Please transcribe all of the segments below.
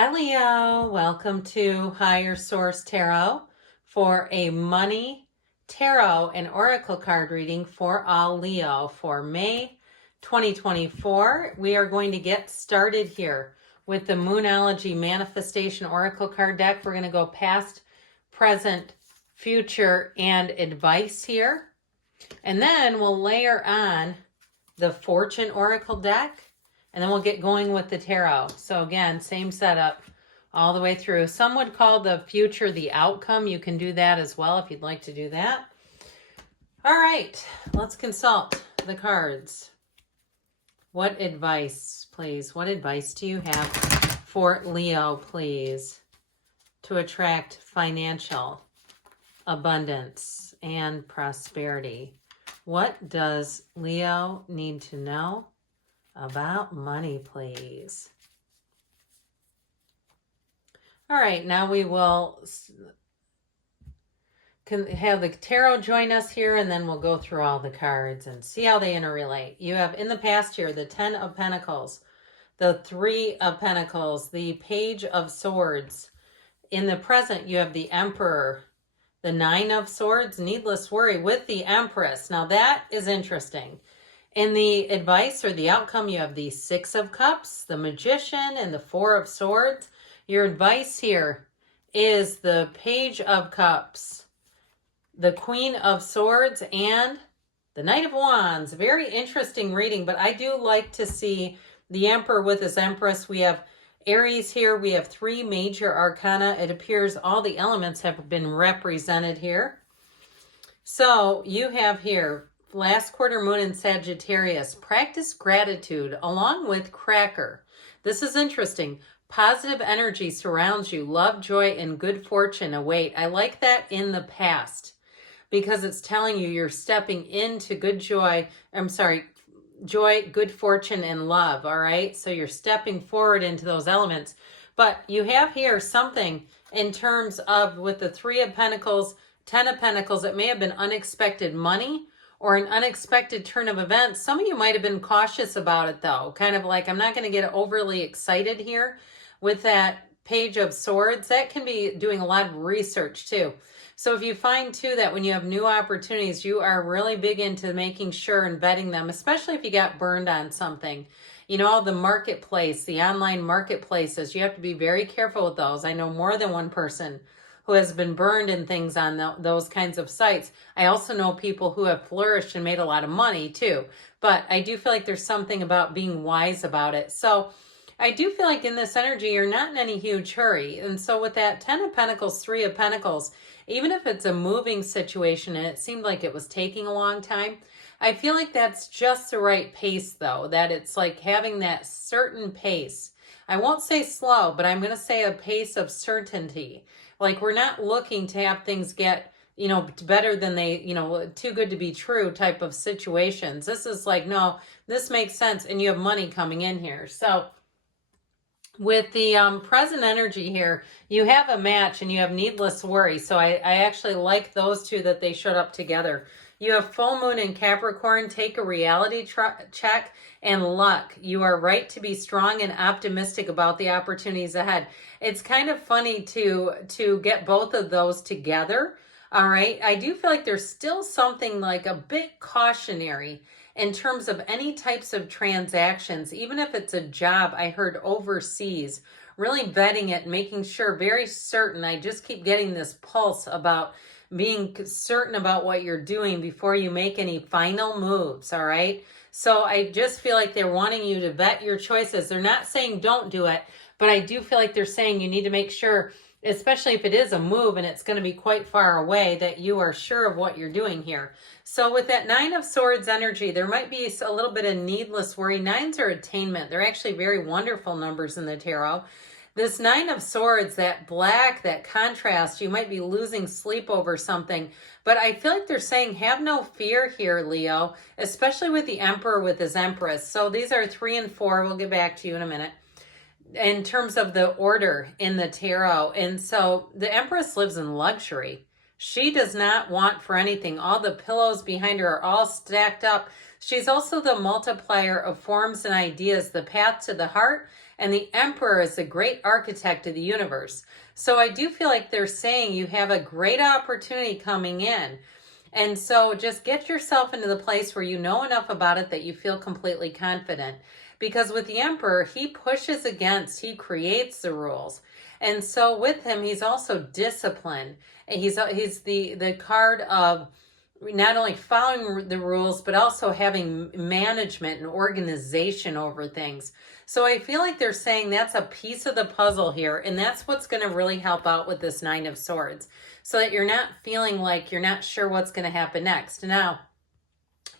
Hi, Leo. Welcome to Higher Source Tarot for a money tarot and oracle card reading for all Leo for May 2024. We are going to get started here with the Moonology Manifestation Oracle card deck. We're going to go past, present, future, and advice here. And then we'll layer on the Fortune Oracle deck. And then we'll get going with the tarot. So again, same setup all the way through. Some would call the future the outcome. You can do that as well if you'd like to do that. All right, let's consult the cards. What advice, please? What advice do you have for Leo, please, to attract financial abundance and prosperity? What does Leo need to know about money, please? All right, now we will have the tarot join us here, and then we'll go through all the cards and see how they interrelate. You have in the past here the 10 of Pentacles, the 3 of Pentacles, the Page of Swords. In the present, you have the Emperor, the 9 of Swords, needless worry, with the Empress. Now that is interesting. In the advice or the outcome, you have the 6 of Cups, the Magician, and the 4 of Swords. Your advice here is the Page of Cups, the Queen of Swords, and the Knight of Wands. Very interesting reading, but I do like to see the Emperor with his Empress. We have Aries here. We have 3 major arcana. It appears all the elements have been represented here. So you have here last quarter moon in Sagittarius. Practice gratitude along with Cracker. This is interesting. Positive energy surrounds you. Love, joy, and good fortune await. I like that in the past because it's telling you you're stepping into good joy. Joy, good fortune, and love. All right. So you're stepping forward into those elements. But you have here something in terms of with the 3 of Pentacles, 10 of Pentacles. It may have been unexpected money or an unexpected turn of events. Some of you might have been cautious about it though. Kind of like, I'm not going to get overly excited here with that Page of Swords. That can be doing a lot of research too. So if you find too that when you have new opportunities, you are really big into making sure and vetting them, especially if you got burned on something. You know, the marketplace, the online marketplaces, you have to be very careful with those. I know more than one person who has been burned in things on those kinds of sites. I also know people who have flourished and made a lot of money too. But I do feel like there's something about being wise about it. So I do feel like in this energy, you're not in any huge hurry. And so with that 10 of Pentacles, 3 of Pentacles, even if it's a moving situation and it seemed like it was taking a long time, I feel like that's just the right pace though, that it's like having that certain pace. I won't say slow, but I'm going to say a pace of certainty. Like we're not looking to have things get, better than they, too good to be true type of situations. This is like, no, this makes sense. And you have money coming in here. So with the present energy here, you have a match and you have needless worry. So I actually like those two that they showed up together. You have full moon in Capricorn. Take a reality check and luck. You are right to be strong and optimistic about the opportunities ahead. It's kind of funny to get both of those together. All right. I do feel like there's still something like a bit cautionary in terms of any types of transactions, even if it's a job. I heard overseas, really vetting it, making sure, very certain. I just keep getting this pulse about being certain about what you're doing before you make any final moves, all right? So I just feel like they're wanting you to vet your choices. They're not saying don't do it, but I do feel like they're saying you need to make sure, especially if it is a move and it's going to be quite far away, that you are sure of what you're doing here. So with that 9 of Swords energy, there might be a little bit of needless worry. 9s are attainment. They're actually very wonderful numbers in the tarot. This 9 of Swords, that black, that contrast, you might be losing sleep over something. But I feel like they're saying have no fear here, Leo, especially with the Emperor with his Empress. So these are 3 and 4. We'll get back to you in a minute. In terms of the order in the tarot. And so the Empress lives in luxury. She does not want for anything. All the pillows behind her are all stacked up. She's also the multiplier of forms and ideas, the path to the heart And the Emperor is the great architect of the universe. So I do feel like they're saying you have a great opportunity coming in. And so just get yourself into the place where you know enough about it that you feel completely confident. Because with the Emperor, he pushes against, he creates the rules. And so with him, he's also disciplined. And he's the card of not only following the rules, but also having management and organization over things. So I feel like they're saying that's a piece of the puzzle here. And that's what's going to really help out with this Nine of Swords, so that you're not feeling like you're not sure what's going to happen next. Now,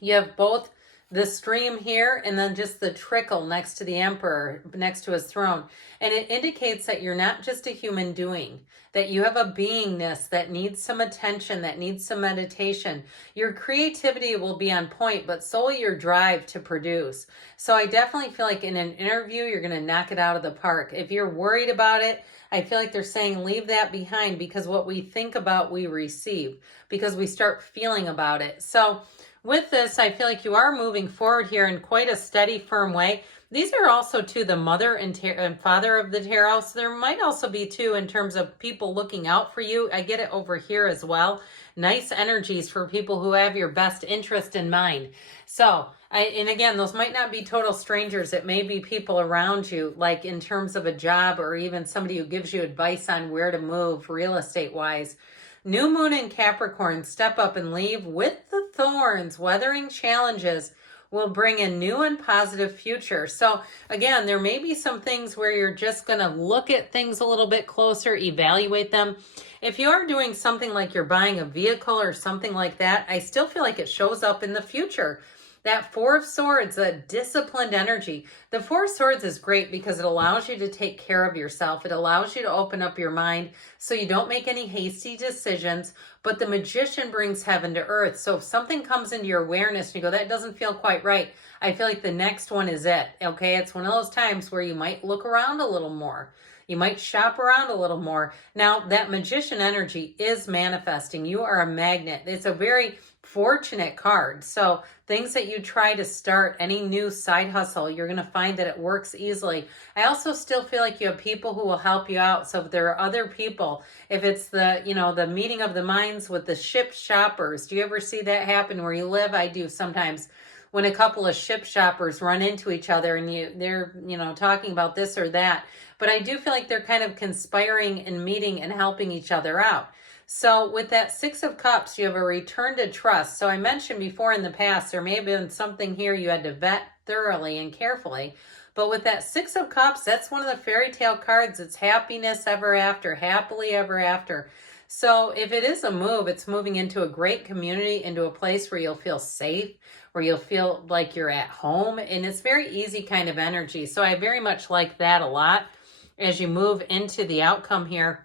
you have both the stream here and then just the trickle next to the Emperor, next to his throne. And it indicates that you're not just a human doing, that you have a beingness that needs some attention, that needs some meditation. Your creativity will be on point, but so will your drive to produce. So I definitely feel like in an interview, you're going to knock it out of the park. If you're worried about it, I feel like they're saying leave that behind, because what we think about, we receive, because we start feeling about it. So with this, I feel like you are moving forward here in quite a steady, firm way. These are also, too, the mother and father of the tarot. So there might also be, too, in terms of people looking out for you. I get it over here as well. Nice energies for people who have your best interest in mind. So, and again, those might not be total strangers. It may be people around you, like in terms of a job, or even somebody who gives you advice on where to move real estate-wise. New moon in Capricorn, step up and leave with the thorns. Weathering challenges will bring a new and positive future. So again, there may be some things where you're just going to look at things a little bit closer, evaluate them. If you are doing something like you're buying a vehicle or something like that, I still feel like it shows up in the future. That Four of Swords, that disciplined energy. The Four of Swords is great because it allows you to take care of yourself. It allows you to open up your mind so you don't make any hasty decisions. But the Magician brings heaven to earth. So if something comes into your awareness and you go, that doesn't feel quite right, I feel like the next one is it. Okay, it's one of those times where you might look around a little more. You might shop around a little more. Now, that Magician energy is manifesting. You are a magnet. It's a very fortunate card. So things that you try to start, any new side hustle, you're going to find that it works easily. I also still feel like you have people who will help you out. So if there are other people, if it's the, the meeting of the minds with the ship shoppers, do you ever see that happen where you live? I do sometimes. When a couple of ship shoppers run into each other and they're talking about this or that. But I do feel like they're kind of conspiring and meeting and helping each other out. So with that Six of Cups, you have a return to trust. So I mentioned before in the past, there may have been something here you had to vet thoroughly and carefully. But with that Six of Cups, that's one of the fairy tale cards. It's happiness ever after, happily ever after. So if it is a move, it's moving into a great community, into a place where you'll feel safe, where you'll feel like you're at home. And it's very easy kind of energy. So I very much like that a lot as you move into the outcome here.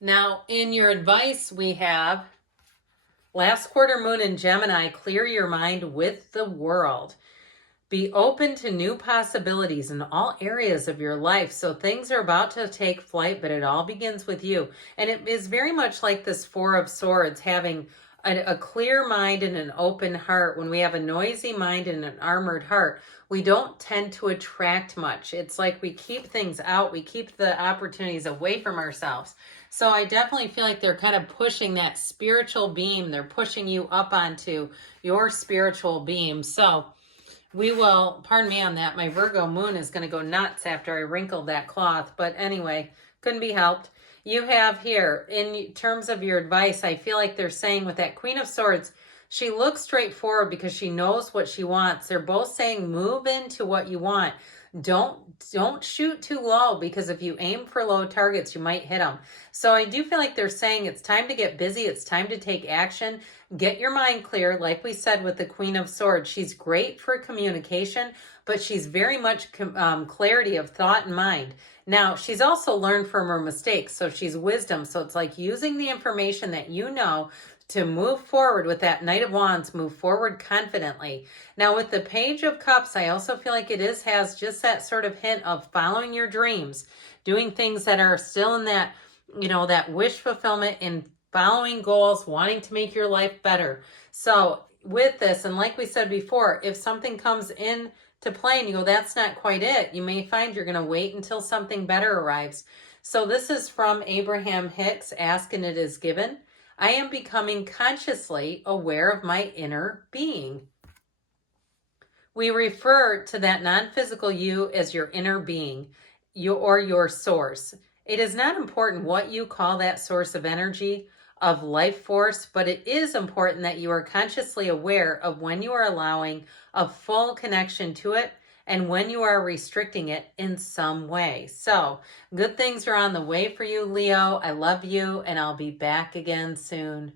Now, in your advice, we have last quarter moon in Gemini, clear your mind with the world. Be open to new possibilities in all areas of your life. So things are about to take flight, but it all begins with you. And it is very much like this Four of Swords, having a clear mind and an open heart. When we have a noisy mind and an armored heart, we don't tend to attract much. It's like we keep things out. We keep the opportunities away from ourselves. So I definitely feel like they're kind of pushing that spiritual beam. They're pushing you up onto your spiritual beam. So we will, pardon me on that, my Virgo moon is going to go nuts after I wrinkled that cloth. But anyway, couldn't be helped. You have here, in terms of your advice, I feel like they're saying with that Queen of Swords, she looks straight forward because she knows what she wants. They're both saying move into what you want. Don't shoot too low, because if you aim for low targets, you might hit them. So I do feel like they're saying it's time to get busy. It's time to take action. Get your mind clear. Like we said with the Queen of Swords, she's great for communication, but she's very much clarity of thought and mind. Now, she's also learned from her mistakes, so she's wisdom. So it's like using the information that you know to move forward with that Knight of Wands, move forward confidently. Now, with the Page of Cups, I also feel like it has just that sort of hint of following your dreams, doing things that are still in that, that wish fulfillment and following goals, wanting to make your life better. So with this, and like we said before, if something comes in to play and you go, that's not quite it, you may find you're going to wait until something better arrives. So this is from Abraham Hicks, Ask and It Is Given. I am becoming consciously aware of my inner being. We refer to that non-physical you as your inner being, or your source. It is not important what you call that source of energy, of life force, but it is important that you are consciously aware of when you are allowing a full connection to it and when you are restricting it in some way. So, good things are on the way for you, Leo. I love you, and I'll be back again soon.